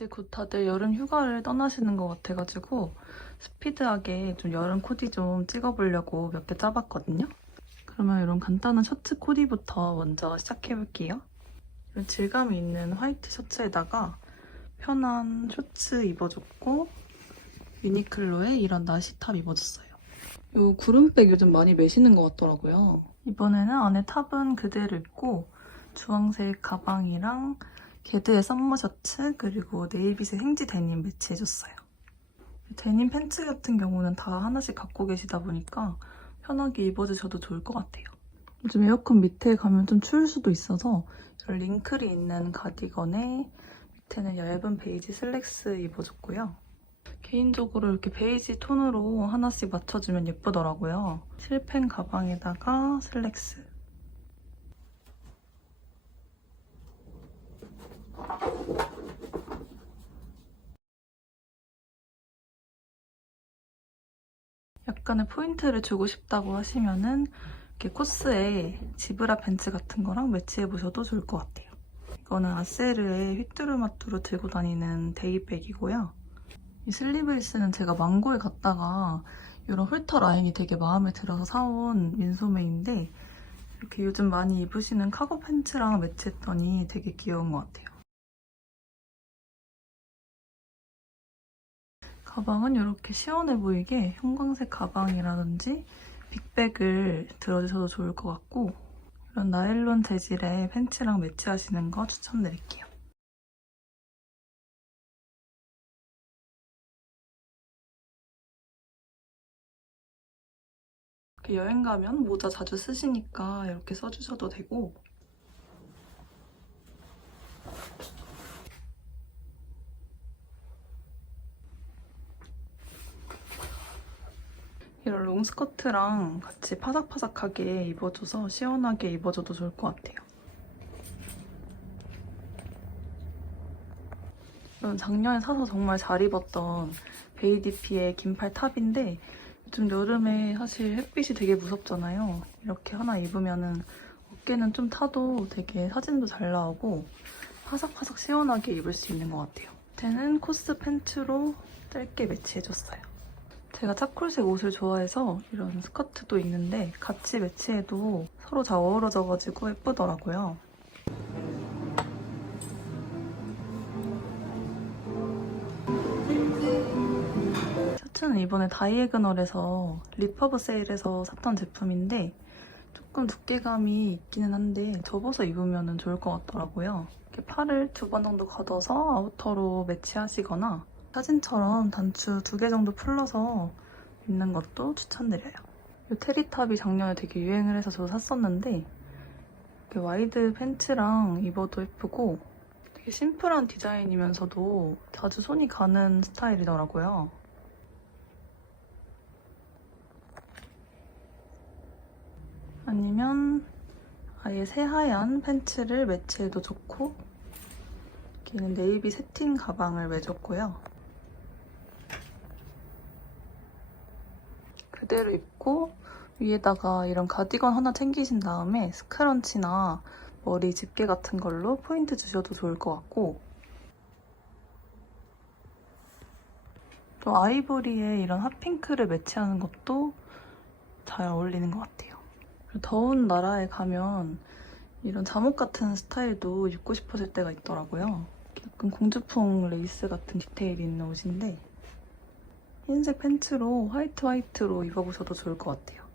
이제 곧 다들 여름 휴가를 떠나시는 것 같아가지고 스피드하게 좀 여름 코디 좀 찍어보려고 몇 개 짜봤거든요. 그러면 이런 간단한 셔츠 코디부터 먼저 시작해볼게요. 이런 질감이 있는 화이트 셔츠에다가 편한 셔츠 입어줬고 유니클로에 이런 나시탑 입어줬어요. 이 구름백 요즘 많이 매시는 것 같더라고요. 이번에는 안에 탑은 그대로 입고 주황색 가방이랑 게드의 썸머 셔츠 그리고 네이비색 행지 데님 매치해줬어요. 데님 팬츠 같은 경우는 다 하나씩 갖고 계시다 보니까 편하게 입어주셔도 좋을 것 같아요. 요즘 에어컨 밑에 가면 좀 추울 수도 있어서 이런 링클이 있는 가디건에 밑에는 얇은 베이지 슬랙스 입어줬고요. 개인적으로 이렇게 베이지 톤으로 하나씩 맞춰주면 예쁘더라고요. 실펜 가방에다가 슬랙스. 약간의 포인트를 주고 싶다고 하시면은 이렇게 코스에 지브라 벤츠 같은 거랑 매치해보셔도 좋을 것 같아요. 이거는 아세르의 휘뚜루마뚜루 들고 다니는 데이백이고요. 이 슬리브리스는 제가 망고에 갔다가 이런 홀터 라인이 되게 마음에 들어서 사온 민소매인데 이렇게 요즘 많이 입으시는 카고 팬츠랑 매치했더니 되게 귀여운 것 같아요. 가방은 이렇게 시원해 보이게 형광색 가방이라든지 빅백을 들어주셔도 좋을 것 같고 이런 나일론 재질의 팬츠랑 매치하시는 거 추천드릴게요. 여행 가면 모자 자주 쓰시니까 이렇게 써주셔도 되고 이런 롱 스커트랑 같이 파삭파삭하게 입어줘서 시원하게 입어줘도 좋을 것 같아요. 이건 작년에 사서 정말 잘 입었던 베이디피의 긴팔 탑인데 요즘 여름에 사실 햇빛이 되게 무섭잖아요. 이렇게 하나 입으면은 어깨는 좀 타도 되게 사진도 잘 나오고 파삭파삭 시원하게 입을 수 있는 것 같아요. 밑에는 코스 팬츠로 짧게 매치해줬어요. 제가 차콜색 옷을 좋아해서 이런 스커트도 있는데 같이 매치해도 서로 잘 어우러져가지고 예쁘더라고요. 셔츠는 이번에 다이애그널에서 리퍼브 세일에서 샀던 제품인데 조금 두께감이 있기는 한데 접어서 입으면 좋을 것 같더라고요. 이렇게 팔을 두 번 정도 걷어서 아우터로 매치하시거나 사진처럼 단추 두 개 정도 풀러서 입는 것도 추천드려요. 이 테리탑이 작년에 되게 유행을 해서 저도 샀었는데 이렇게 와이드 팬츠랑 입어도 예쁘고 되게 심플한 디자인이면서도 자주 손이 가는 스타일이더라고요. 아니면 아예 새하얀 팬츠를 매치해도 좋고 여기는 네이비 세팅 가방을 매줬고요. 그대로 입고 위에다가 이런 가디건 하나 챙기신 다음에 스크런치나 머리 집게 같은 걸로 포인트 주셔도 좋을 것 같고 또 아이보리에 이런 핫핑크를 매치하는 것도 잘 어울리는 것 같아요. 더운 나라에 가면 이런 잠옷 같은 스타일도 입고 싶어질 때가 있더라고요. 약간 공주풍 레이스 같은 디테일이 있는 옷인데 흰색 팬츠로 화이트 화이트로 입어보셔도 좋을 것 같아요.